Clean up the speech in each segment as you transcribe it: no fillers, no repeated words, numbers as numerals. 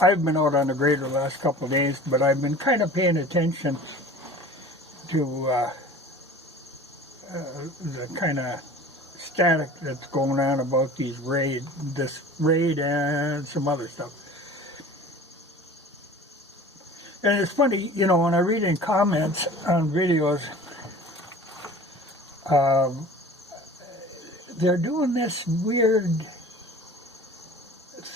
I've been out on the grader the last couple of days, but I've been kind of paying attention to the kind of static that's going on about this raid and some other stuff. And it's funny, you know, when I read in comments on videos, they're doing this weird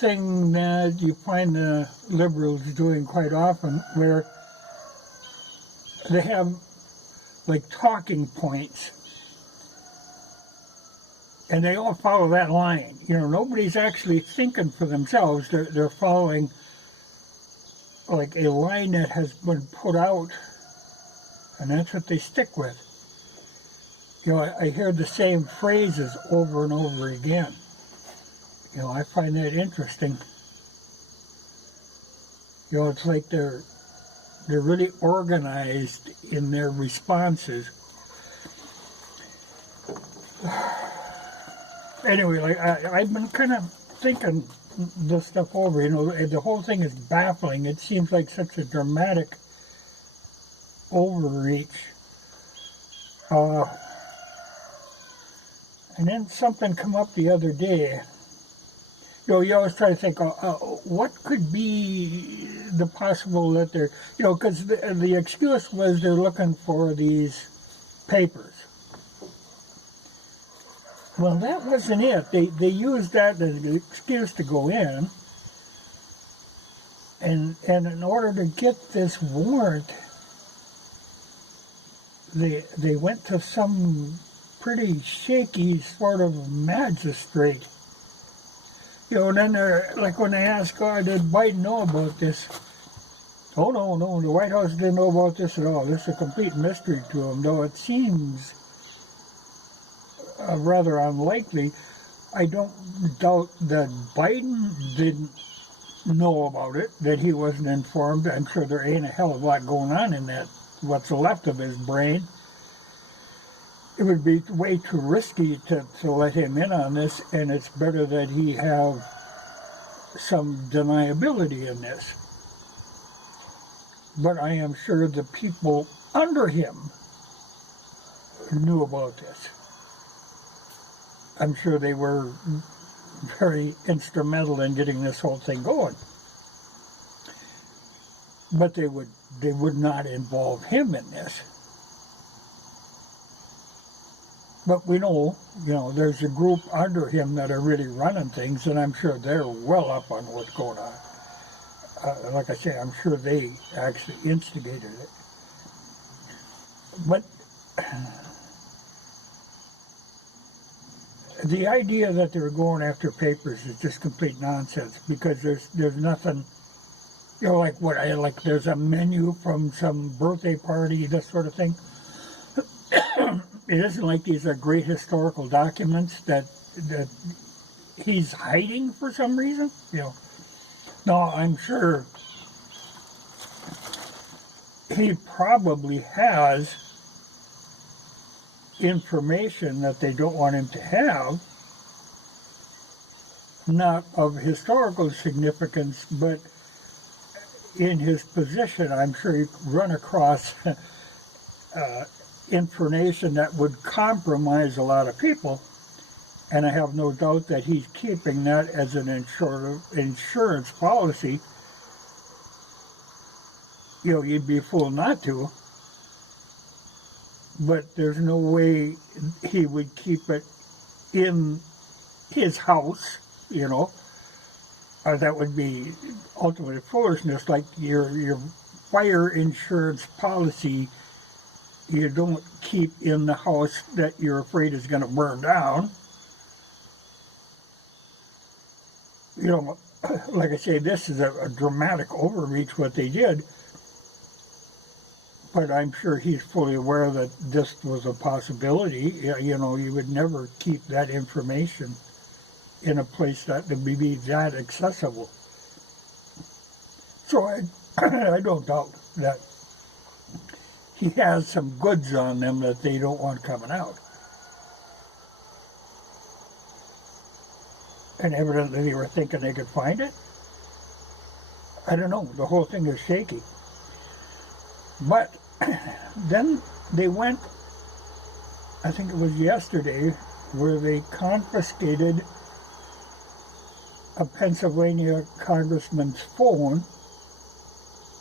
thing that you find the liberals doing quite often, where they have like talking points and they all follow that line. You know, nobody's actually thinking for themselves. They're following like a line that has been put out, and that's what they stick with. You know, I hear the same phrases over and over again. You know, I find that interesting. You know, it's like they're really organized in their responses. Anyway, like I've been kind of thinking this stuff over. You know, the whole thing is baffling. It seems like such a dramatic overreach. And then something come up the other day. You know, you always try to think, what could be the possible that they're, you know, because the excuse was they're looking for these papers. Well, that wasn't it. They used that as an excuse to go in, and in order to get this warrant, they went to some pretty shaky sort of magistrate. You know, and then they're, like when they ask, oh, did Biden know about this? Oh, no, the White House didn't know about this at all. This is a complete mystery to them, though it seems rather unlikely. I don't doubt that Biden didn't know about it, that he wasn't informed. I'm sure there ain't a hell of a lot going on in that, what's left of his brain. It would be way too risky to let him in on this, and it's better that he have some deniability in this. But I am sure the people under him knew about this. I'm sure they were very instrumental in getting this whole thing going. But they would not involve him in this. But we know, you know, there's a group under him that are really running things, and I'm sure they're well up on what's going on. Like I say, I'm sure they actually instigated it. But the idea that they were going after papers is just complete nonsense, because there's nothing, you know, like like there's a menu from some birthday party, this sort of thing. It isn't like these are great historical documents that he's hiding for some reason. You know, no, I'm sure he probably has information that they don't want him to have, not of historical significance, but in his position, I'm sure he could run across information that would compromise a lot of people, and I have no doubt that he's keeping that as an insurance policy. You know, you'd be a fool not to, but there's no way he would keep it in his house, you know, or that would be ultimately foolishness. Like your fire insurance policy, you don't keep in the house that you're afraid is going to burn down. You know, like I say, this is a dramatic overreach what they did, but I'm sure he's fully aware that this was a possibility. You know, you would never keep that information in a place that would be that accessible. So I don't doubt that he has some goods on them that they don't want coming out. And evidently they were thinking they could find it. I don't know, the whole thing is shaky. But then they went, I think it was yesterday, where they confiscated a Pennsylvania congressman's phone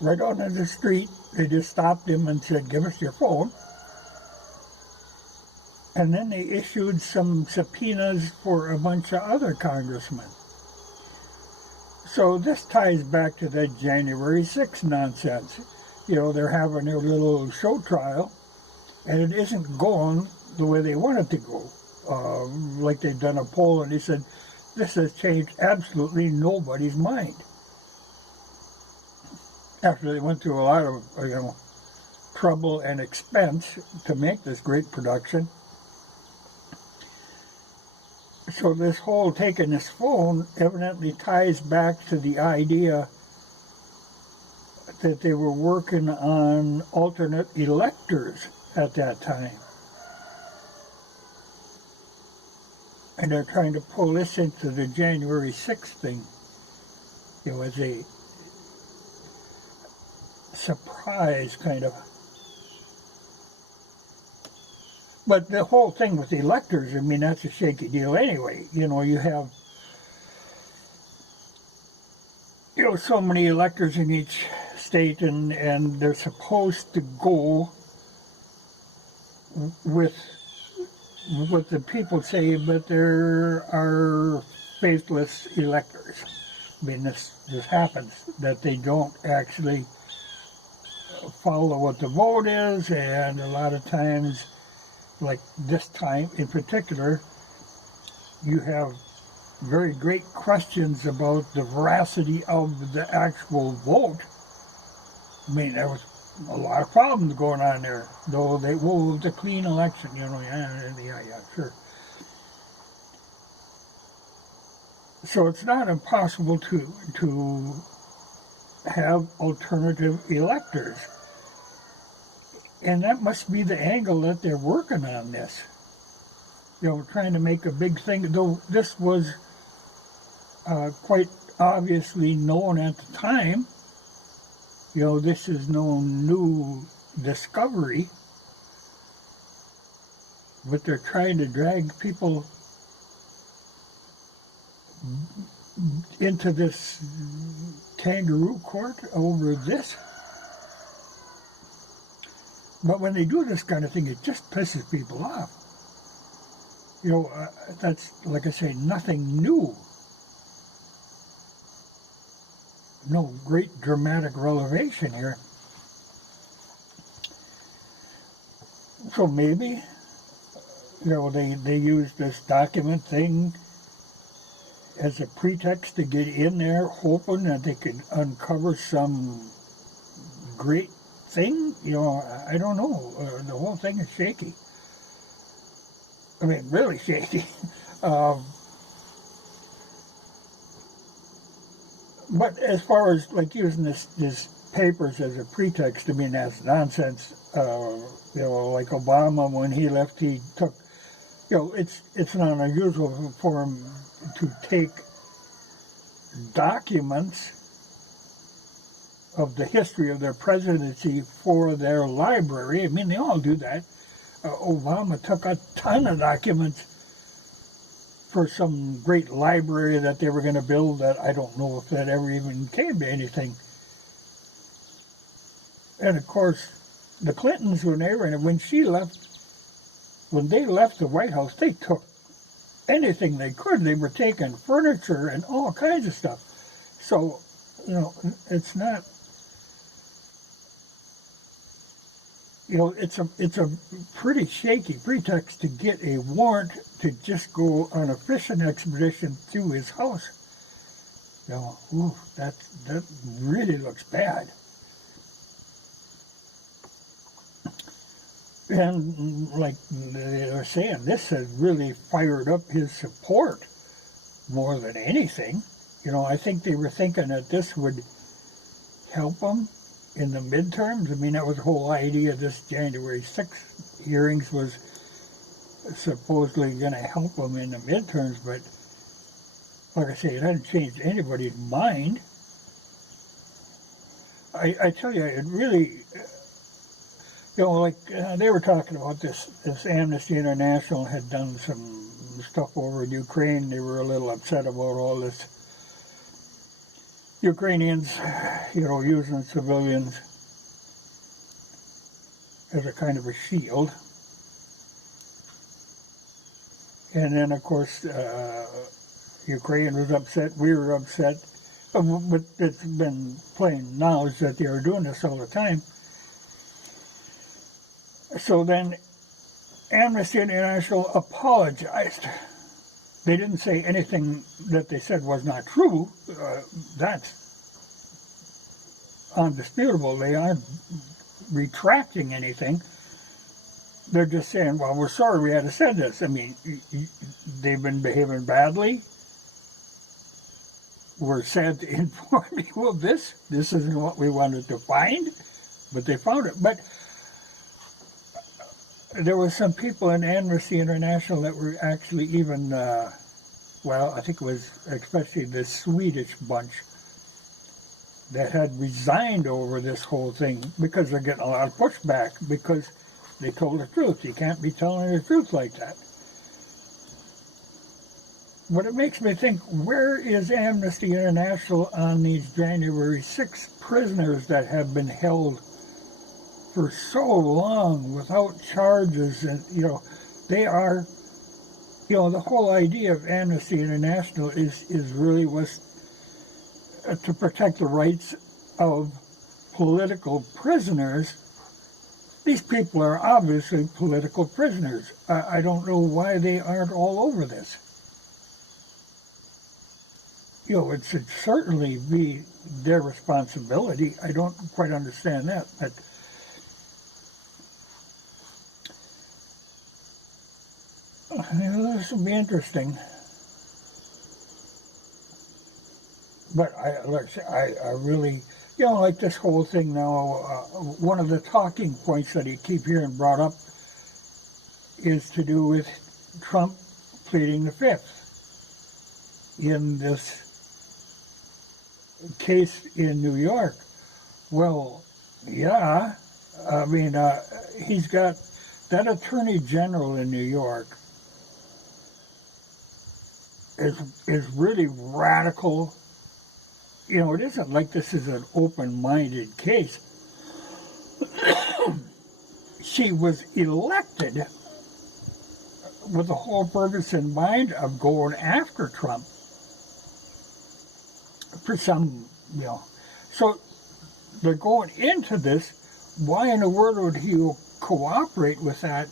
right out on the street. They just stopped him and said, give us your phone. And then they issued some subpoenas for a bunch of other congressmen. So this ties back to that January 6th nonsense. You know, they're having their little show trial, and it isn't going the way they want it to go. Like they've done a poll, and they said, this has changed absolutely nobody's mind. After they went through a lot of, trouble and expense to make this great production. So this whole taking this phone evidently ties back to the idea that they were working on alternate electors at that time. And they're trying to pull this into the January 6th thing, as a surprise kind of. But the whole thing with electors, I mean, that's a shaky deal anyway. You have, so many electors in each state, and they're supposed to go with what the people say, but there are faithless electors. I mean, this happens, that they don't actually follow what the vote is, and a lot of times, like this time in particular, you have very great questions about the veracity of the actual vote. I mean, there was a lot of problems going on there, though it was a clean election, yeah, sure. So it's not impossible to have alternative electors. And that must be the angle that they're working on this. Trying to make a big thing, though this was quite obviously known at the time. This is no new discovery, but they're trying to drag people into this kangaroo court over this. But when they do this kind of thing, it just pisses people off. That's, like I say, nothing new. No great dramatic revelation here. So maybe, they use this document thing as a pretext to get in there, hoping that they could uncover some great thing. I don't know. The whole thing is shaky. I mean, really shaky. But as far as like using this papers as a pretext, I mean, that's nonsense. Like Obama, when he left, he took, it's not unusual for him to take documents of the history of their presidency for their library. I mean, they all do that. Obama took a ton of documents for some great library that they were going to build that I don't know if that ever even came to anything. And of course, the Clintons, when they left the White House, they took anything they could. They were taking furniture and all kinds of stuff. So, it's not, it's a pretty shaky pretext to get a warrant to just go on a fishing expedition through his house. That really looks bad. And like they're saying, this has really fired up his support more than anything. I think they were thinking that this would help them in the midterms. I mean, that was the whole idea of this January 6th hearings, was supposedly going to help them in the midterms, but like I say, it hasn't changed anybody's mind. I tell you, it really, like they were talking about this Amnesty International had done some stuff over in Ukraine. They were a little upset about all this Ukrainians, using civilians as a kind of a shield. And then, of course, Ukraine was upset, we were upset, but it's been plain knowledge that they are doing this all the time. So then Amnesty International apologized. They didn't say anything that they said was not true. That's undisputable. They aren't retracting anything. They're just saying, well, we're sorry we had to say this. I mean, they've been behaving badly. We're sad to inform you of this. This isn't what we wanted to find, but they found it. But there were some people in Amnesty International that were actually even, I think it was especially the Swedish bunch that had resigned over this whole thing because they're getting a lot of pushback because they told the truth. You can't be telling the truth like that. But it makes me think, where is Amnesty International on these January 6th prisoners that have been held for so long without charges? And, they are, the whole idea of Amnesty International is really was to protect the rights of political prisoners. These people are obviously political prisoners. I don't know why they aren't all over this. It should certainly be their responsibility. I don't quite understand that. But this will be interesting. But I really, like this whole thing now, one of the talking points that you keep hearing brought up is to do with Trump pleading the fifth in this case in New York. Well, yeah, I mean, he's got that attorney general in New York is really radical. It isn't like this is an open-minded case. She was elected with the whole purpose in mind of going after Trump for some, So they're going into this. Why in the world would he cooperate with that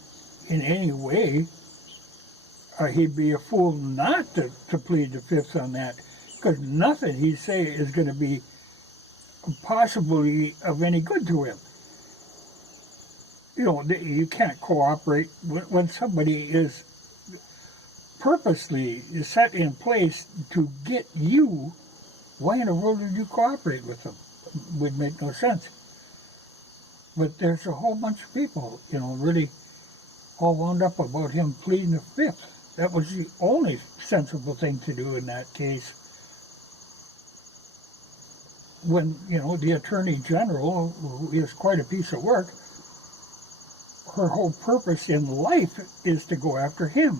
in any way? He'd be a fool not to plead the fifth on that, because nothing he say is going to be possibly of any good to him. You can't cooperate when somebody is purposely set in place to get you. Why in the world did you cooperate with them? It would make no sense. But there's a whole bunch of people, really all wound up about him pleading the fifth. That was the only sensible thing to do in that case. When, the Attorney General, who is quite a piece of work, her whole purpose in life is to go after him.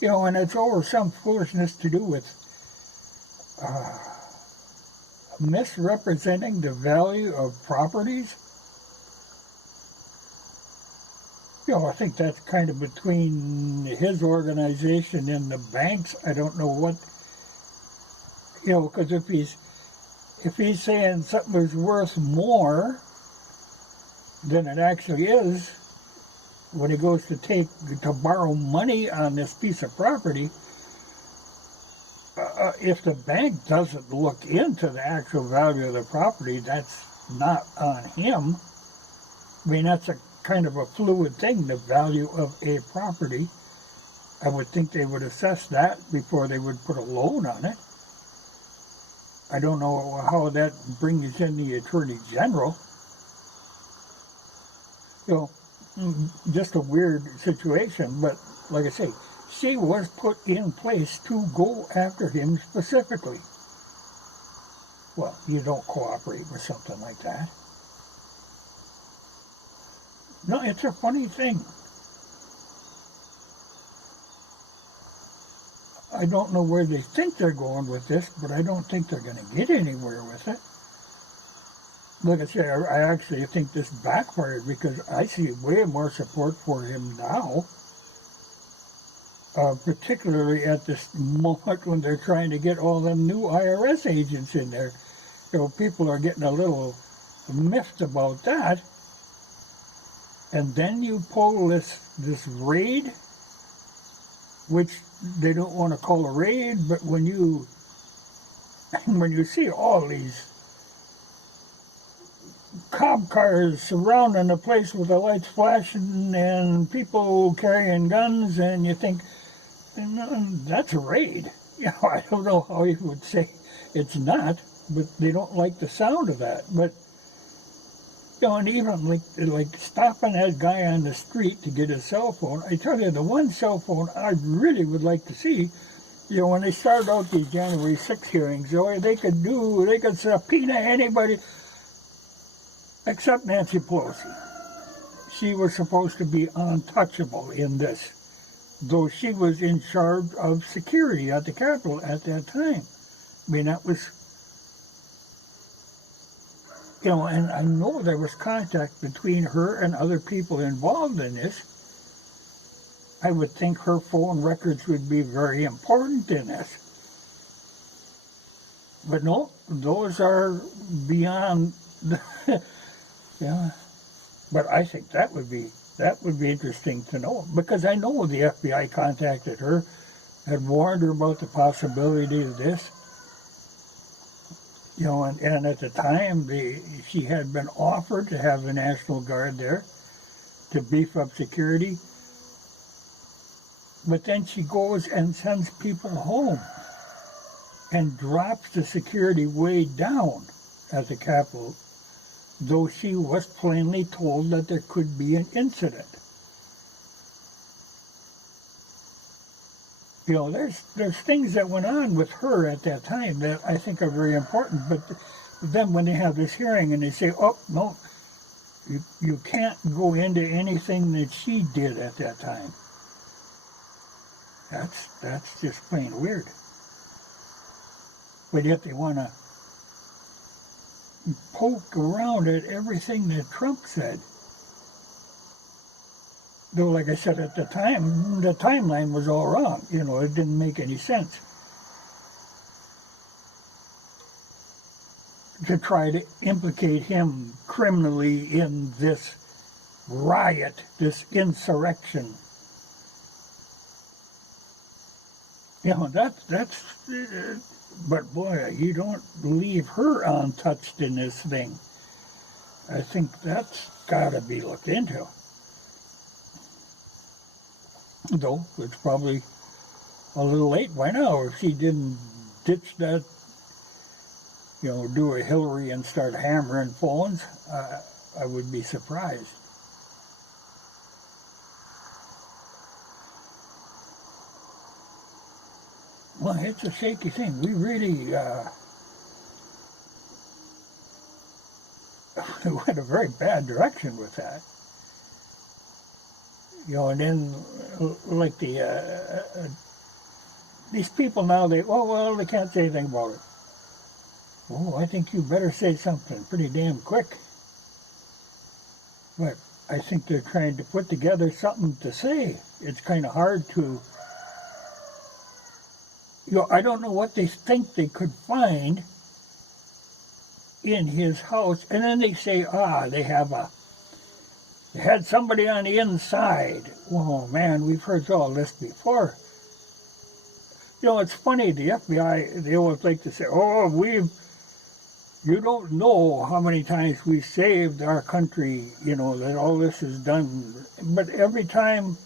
And it's over some foolishness to do with misrepresenting the value of properties. I think that's kind of between his organization and the banks. I don't know what, because if he's saying something is worth more than it actually is, when he goes to borrow money on this piece of property, if the bank doesn't look into the actual value of the property, that's not on him. I mean, that's a kind of a fluid thing, the value of a property. I would think they would assess that before they would put a loan on it. I don't know how that brings in the Attorney General. Just a weird situation, but like I say, she was put in place to go after him specifically. well, you don't cooperate with something like that. No, it's a funny thing. I don't know where they think they're going with this, but I don't think they're going to get anywhere with it. Like I say, I actually think this backfired because I see way more support for him now, particularly at this moment when they're trying to get all them new IRS agents in there. You know, people are getting a little miffed about that. And then you pull this raid, which they don't want to call a raid, but when you see all these cop cars surrounding the place with the lights flashing and people carrying guns, and you think, that's a raid. You know, I don't know how you would say it's not, but they don't like the sound of that. But you know, and even like stopping that guy on the street to get his cell phone, I tell you, the one cell phone I really would like to see, you know, when they started out these January 6 hearings, you know, they could subpoena anybody except Nancy Pelosi. She was supposed to be untouchable in this, though she was in charge of security at the Capitol at that time. I mean, that was, you know, and I know there was contact between her and other people involved in this. I would think her phone records would be very important in this. But no, those are beyond the, yeah. But I think that would be interesting to know, because I know the FBI contacted her, had warned her about the possibility of this. You know, and at the time, she had been offered to have the National Guard there to beef up security. But then she goes and sends people home and drops the security way down at the Capitol, though she was plainly told that there could be an incident. You know, there's things that went on with her at that time that I think are very important. But then when they have this hearing and they say, oh, no, you can't go into anything that she did at that time. That's just plain weird. But yet they want to poke around at everything that Trump said. Though, like I said, at the time, the timeline was all wrong. You know, it didn't make any sense to try to implicate him criminally in this riot, this insurrection. You know, that's but boy, you don't leave her untouched in this thing. I think that's got to be looked into. Though it's probably a little late by now if she didn't ditch that, you know, do a Hillary and start hammering phones. I would be surprised. Well, it's a shaky thing. We really went a very bad direction with that. You know, and then like these people now, they can't say anything about it. Oh, I think you better say something pretty damn quick. But I think they're trying to put together something to say. It's kind of hard to, you know, I don't know what they think they could find in his house. And then they say, they had somebody on the inside. Oh man, we've heard all this before. You know, it's funny, the FBI, they always like to say, you don't know how many times we saved our country, you know, that all this is done. But every time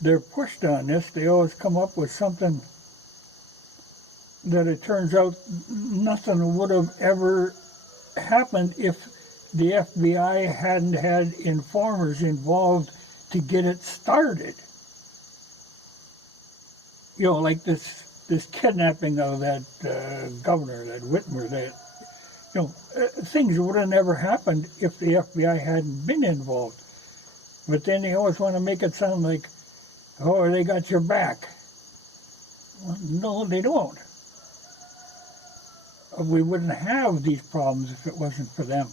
they're pushed on this, they always come up with something that it turns out nothing would have ever happened if the FBI hadn't had informers involved to get it started. You know, like this kidnapping of that governor, that Whitmer, that Things would have never happened if the FBI hadn't been involved. But then they always want to make it sound like, oh, they got your back. Well, no, they don't. We wouldn't have these problems if it wasn't for them.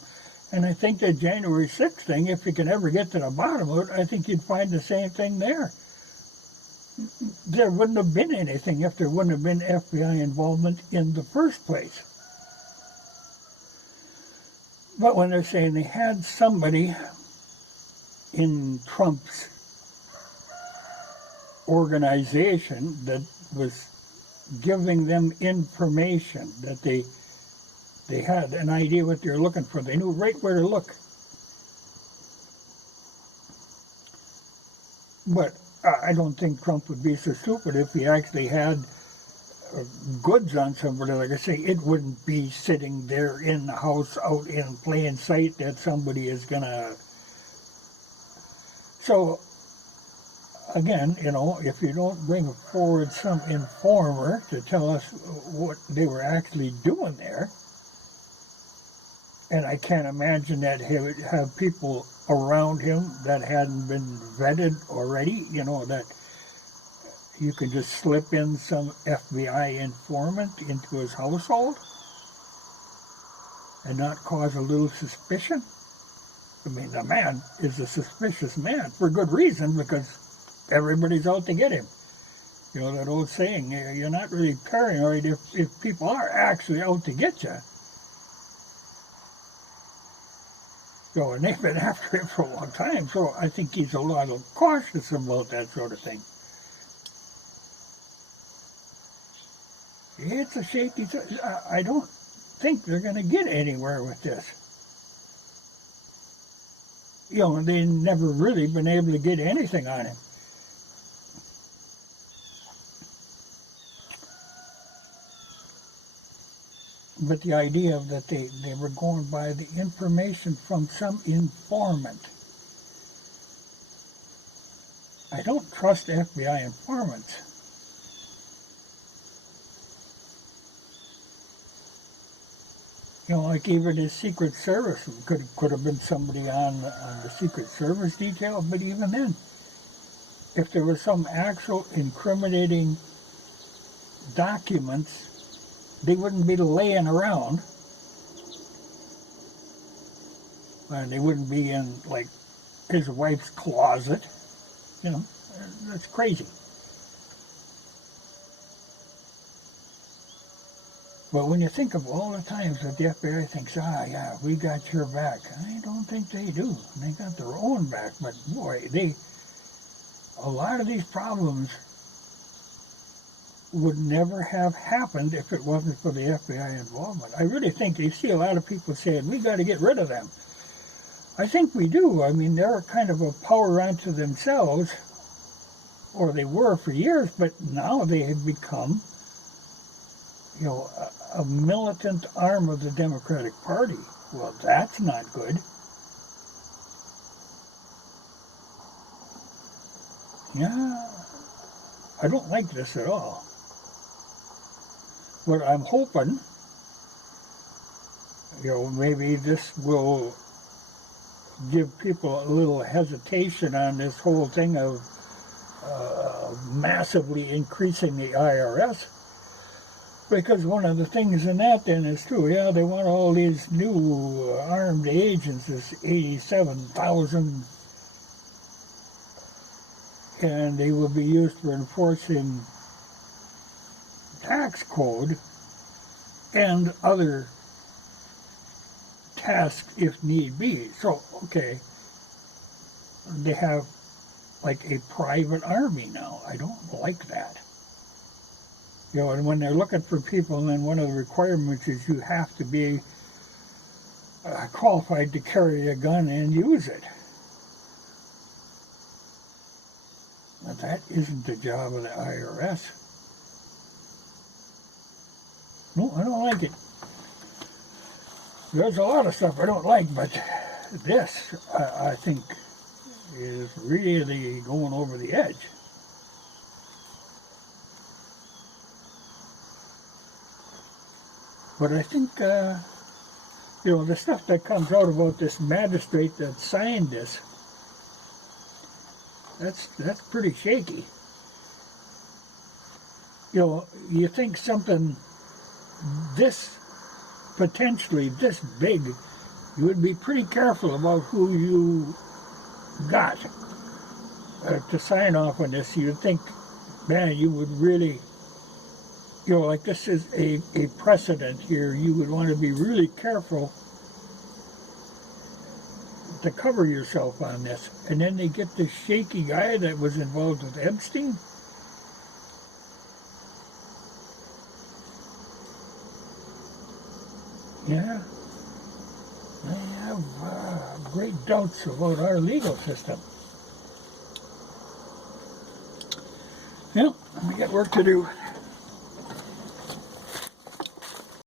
And I think the January 6th thing, if you can ever get to the bottom of it, I think you'd find the same thing there. There wouldn't have been anything if there wouldn't have been FBI involvement in the first place. But when they're saying they had somebody in Trump's organization that was giving them information, that they had an idea what they're looking for. They knew right where to look. But I don't think Trump would be so stupid if he actually had goods on somebody. Like I say, it wouldn't be sitting there in the house out in plain sight that somebody is going to... So, again, if you don't bring forward some informer to tell us what they were actually doing there, and I can't imagine that he would have people around him that hadn't been vetted already, that you could just slip in some FBI informant into his household and not cause a little suspicion. I mean, the man is a suspicious man for good reason, because everybody's out to get him. That old saying, you're not really paranoid if people are actually out to get you. And they've been after him for a long time, so I think he's a little cautious about that sort of thing. It's a shaky... I don't think they're going to get anywhere with this. They've never really been able to get anything on him. But the idea of that they were going by the information from some informant. I don't trust FBI informants. Like even his Secret Service could have been somebody on the Secret Service detail, but even then, if there was some actual incriminating documents, they wouldn't be laying around, and they wouldn't be in, like, his wife's closet. That's crazy. But when you think of all the times that the FBI thinks, yeah, we got your back, I don't think they do. They got their own back, but boy, a lot of these problems would never have happened if it wasn't for the FBI involvement. I really think you see a lot of people saying, we got to get rid of them. I think we do. I mean, they're kind of a power unto themselves, or they were for years, but now they have become, a militant arm of the Democratic Party. Well, that's not good. Yeah, I don't like this at all. But I'm hoping, maybe this will give people a little hesitation on this whole thing of massively increasing the IRS. Because one of the things in that then is true. Yeah, they want all these new armed agents, this 87,000, and they will be used for enforcing tax code and other tasks if need be. So, okay, they have like a private army now. I don't like that. And when they're looking for people, then one of the requirements is you have to be qualified to carry a gun and use it. But that isn't the job of the IRS. No, I don't like it. There's a lot of stuff I don't like, but this, I think, is really going over the edge. But I think You know, the stuff that comes out about this magistrate that signed this, that's pretty shaky. You know, you think something this, potentially this big, you would be pretty careful about who you got to sign off on this. You'd think, man, you would really, you know, like this is a precedent here. You would want to be really careful to cover yourself on this. And then they get this shaky guy that was involved with Epstein. Yeah, I have great doubts about our legal system. Well, we got work to do.